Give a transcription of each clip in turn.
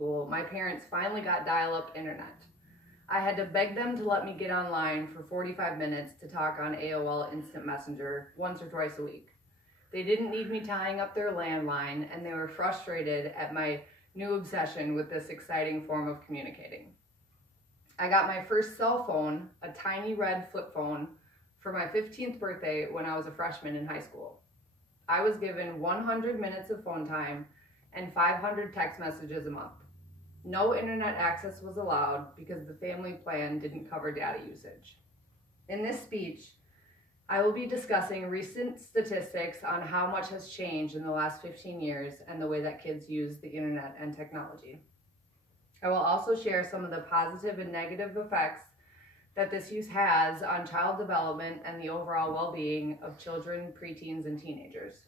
school, my parents finally got dial-up internet. I had to beg them to let me get online for 45 minutes to talk on AOL Instant Messenger once or twice a week. They didn't need me tying up their landline, and they were frustrated at my new obsession with this exciting form of communicating. I got my first cell phone, a tiny red flip phone, for my 15th birthday when I was a freshman in high school. I was given 100 minutes of phone time and 500 text messages a month. No internet access was allowed because the family plan didn't cover data usage. In this speech, I will be discussing recent statistics on how much has changed in the last 15 years and the way that kids use the internet and technology. I will also share some of the positive and negative effects that this use has on child development and the overall well-being of children, preteens, and teenagers.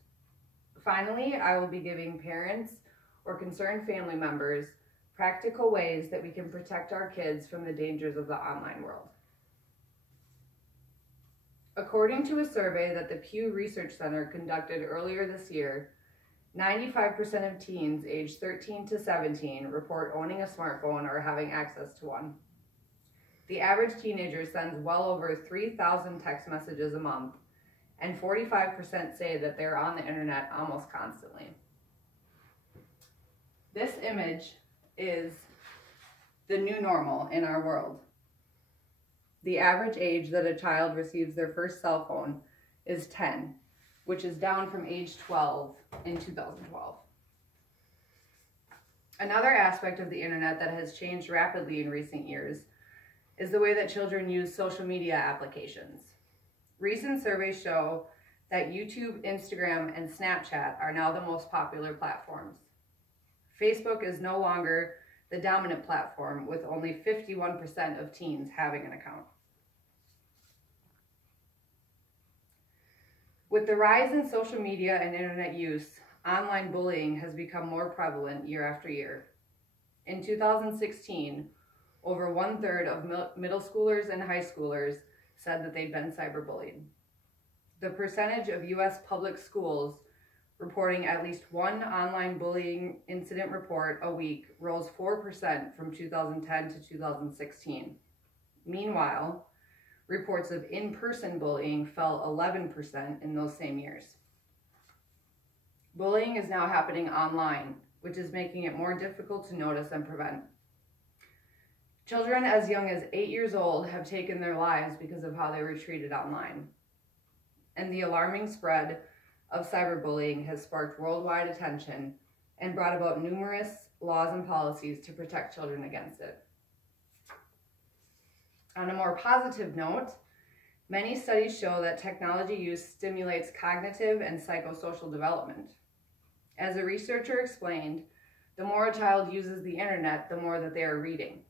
Finally, I will be giving parents or concerned family members practical ways that we can protect our kids from the dangers of the online world. According to a survey that the Pew Research Center conducted earlier this year, 95% of teens aged 13 to 17 report owning a smartphone or having access to one. The average teenager sends well over 3,000 text messages a month, and 45% say that they're on the internet almost constantly. This image is the new normal in our world. The average age that a child receives their first cell phone is 10, which is down from age 12 in 2012. Another aspect of the internet that has changed rapidly in recent years is the way that children use social media applications. Recent surveys show that YouTube, Instagram, and Snapchat are now the most popular platforms. Facebook is no longer the dominant platform, with only 51% of teens having an account. With the rise in social media and internet use, online bullying has become more prevalent year after year. In 2016, over 1/3 of middle schoolers and high schoolers said that they'd been cyberbullied. The percentage of U.S. public schools reporting at least one online bullying incident report a week rose 4% from 2010 to 2016. Meanwhile, reports of in-person bullying fell 11% in those same years. Bullying is now happening online, which is making it more difficult to notice and prevent. Children as young as 8 years old have taken their lives because of how they were treated online. And the alarming spread of cyberbullying has sparked worldwide attention and brought about numerous laws and policies to protect children against it. On a more positive note, many studies show that technology use stimulates cognitive and psychosocial development. As a researcher explained, the more a child uses the internet, the more that they are reading.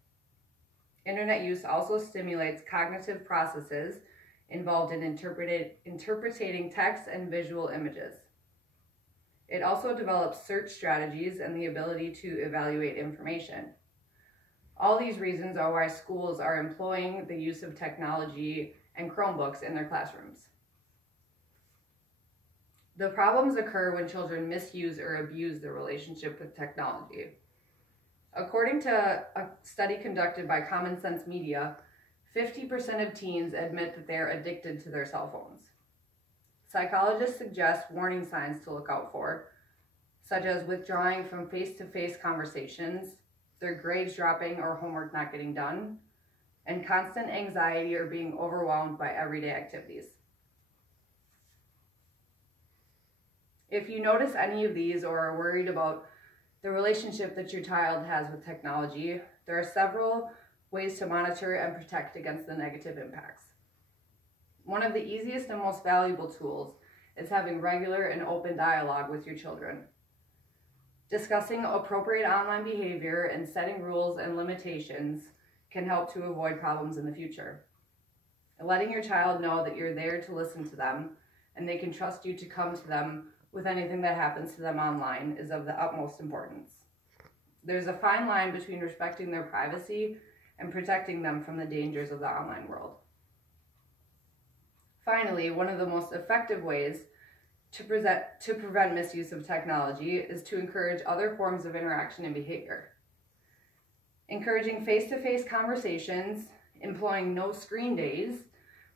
Internet use also stimulates cognitive processes involved in interpreting text and visual images. It also develops search strategies and the ability to evaluate information. All these reasons are why schools are employing the use of technology and Chromebooks in their classrooms. The problems occur when children misuse or abuse their relationship with technology. According to a study conducted by Common Sense Media, 50% of teens admit that they are addicted to their cell phones. Psychologists suggest warning signs to look out for, such as withdrawing from face-to-face conversations, their grades dropping or homework not getting done, and constant anxiety or being overwhelmed by everyday activities. If you notice any of these or are worried about the relationship that your child has with technology, there are several ways to monitor and protect against the negative impacts. One of the easiest and most valuable tools is having regular and open dialogue with your children. Discussing appropriate online behavior and setting rules and limitations can help to avoid problems in the future. Letting your child know that you're there to listen to them and they can trust you to come to them with anything that happens to them online is of the utmost importance. There's a fine line between respecting their privacy and protecting them from the dangers of the online world. Finally, one of the most effective ways to prevent misuse of technology is to encourage other forms of interaction and behavior. encouraging face-to-face conversations, employing no screen days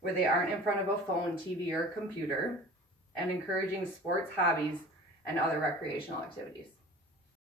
where they aren't in front of a phone, TV, or computer, and encouraging sports, hobbies, and other recreational activities.